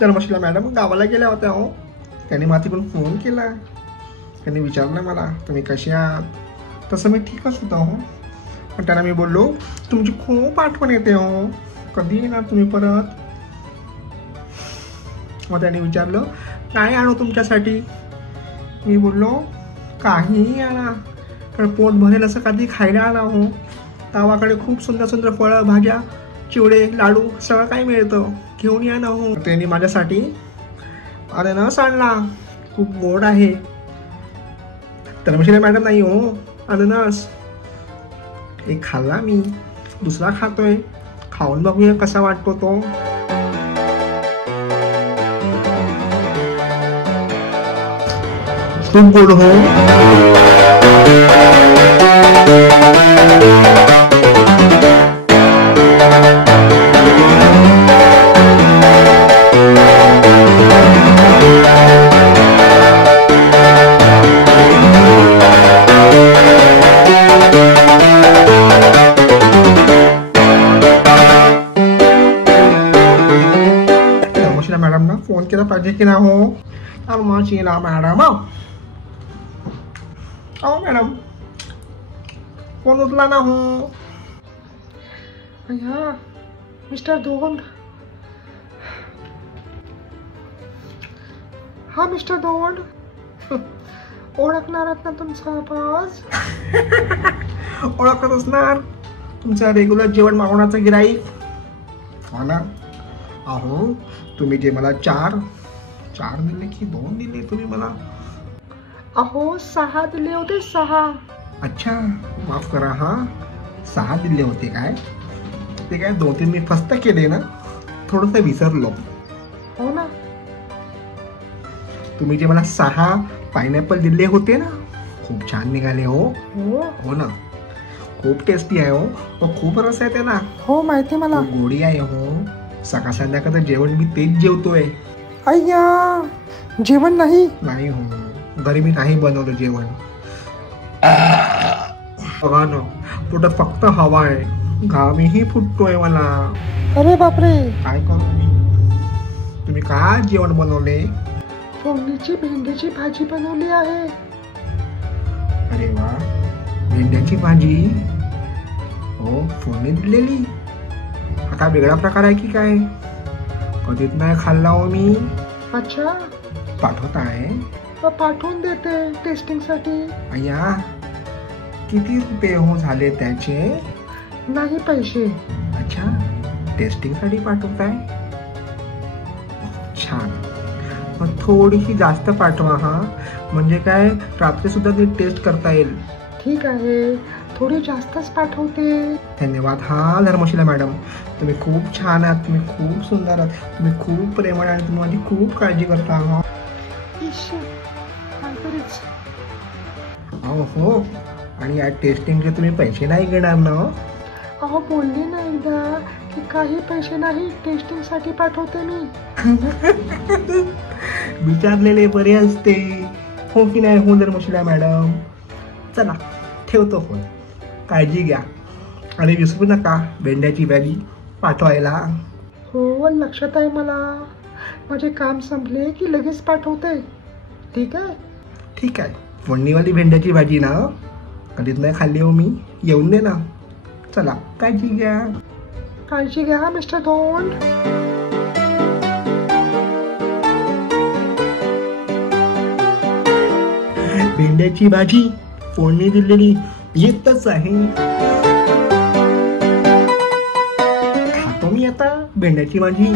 Dharamshila madam गावाला गेल्या होत्या हो. त्यांनी मला तिकडून फोन केला. त्यांनी विचारलं मला तुम्ही कशी आहात. तसं मी ठीकच होतो हो. पण त्यांना मी बोललो तुमची खूप आठवण येते हो, कधी येणार तुम्ही परत. मग त्यांनी विचारलं काय आणू तुमच्यासाठी. मी बोललो काहीही आणा, पण पोट भरेल असं कधी खायला आला हो. गावाकडे खूप सुंदर सुंदर फळं भाज्या चिवडे लाडू सगळं काही मिळतं, घेऊन या ना हो. त्यांनी माझ्यासाठी अननस आणला, खूप गोड आहे. धर्मशिला मॅडम नाही हो, अननस. एक खाल्ला मी, दुसरा खातोय. खाऊन बघूया कसा वाटतो तो. खूप गोड हो. मॅडम ना फोन केला पाहिजे की ना हो. धर्मशिला मॅडम, अहो मॅडम फोन उचला ना हो. अय्या मिस्टर दोंड. हा मिस्टर दोंड, ओळखणार आहात ना तुमचा आवाज. ओळखत असणार, तुमचा रेग्युलर जेवण मागवण्याचा गिराईक हो ना. अहो तुम्ही जे मला चार दिले की 2 दिले तुम्ही मला. अहो 6 दिले होते, 6. अच्छा माफ करा, हा 6 दिले होते काय. ते काय 2-3 मी फस्त केले ना, थोडंसं विसरलो हो ना. तुम्ही जे मला 6 पायनॅपल दिले होते ना, खूप छान निघाले हो. हो ना, खूप टेस्टी आहे हो. खूप रस आहे त्याला. हो माहिती मला. गोडी आहे हो. सकाळ संध्याकाळ जेवण मी तेच जेवतोय. अय्या जेवण नाही हो, घरी मी नाही बनवलं जेवण. बघा ना, पोटात फक्त हवा आहे, घामही फुटतोय मला. अरे बापरे. काय करू मी. तुम्ही काय जेवण बनवले. फोडणीची भेंडीची भाजी बनवली आहे. अरे वा, भेंड्याची भाजी हो, फोडणी दिलेली. हा काय वेगळा प्रकार आहे की काय. कधीच नाही खाल्ला हो मी. अच्छा पाठवताय. पाठवून देते टेस्टिंग साठी. अय्या किती रुपये हो झाले त्याचे. नाही पैसे. अच्छा टेस्टिंग साठी पाठवताय, छान. मग थोडीशी जास्त पाठवा हा, म्हणजे काय रात्री सुद्धा ते टेस्ट करता येईल. ठीक आहे, थोडी जास्तच पाठवते. धन्यवाद हा धर्मशिला मॅडम, तुम्ही खूप छान आहात, तुम्ही खूप सुंदर आहात, तुम्ही खूप प्रेमळ आणि तुम्ही माझी खूप काळजी करता. हा हो, आणि या टेस्टिंगचे तुम्ही पैसे नाही घेणार ना. अहो बोलले ना एकदा की काही पैसे नाही, टेस्टिंग साठी पाठवते मी. विचारलेले बरे असते हो की नाही हो धर्मशिला मॅडम. चला ठेवतो फोन, काळजी घ्या आणि विसरू नका भेंड्याची भाजी पाठवायला. हो लक्षात आहे मला. माझे काम संपले की लगेच पाठवते. ठीक आहे. ठीक आहे. फोडणीवाली भेंड्याची भाजी ना, कधीच नाही खाल्ली हो मी. येऊन दे ना. चला काळजी घ्या. काळजी घ्या मिस्टर दोंड. भेंड्याची भाजी फोडणी दिलेली येतच आहे. खातो मी आता भेंड्याची भाजी.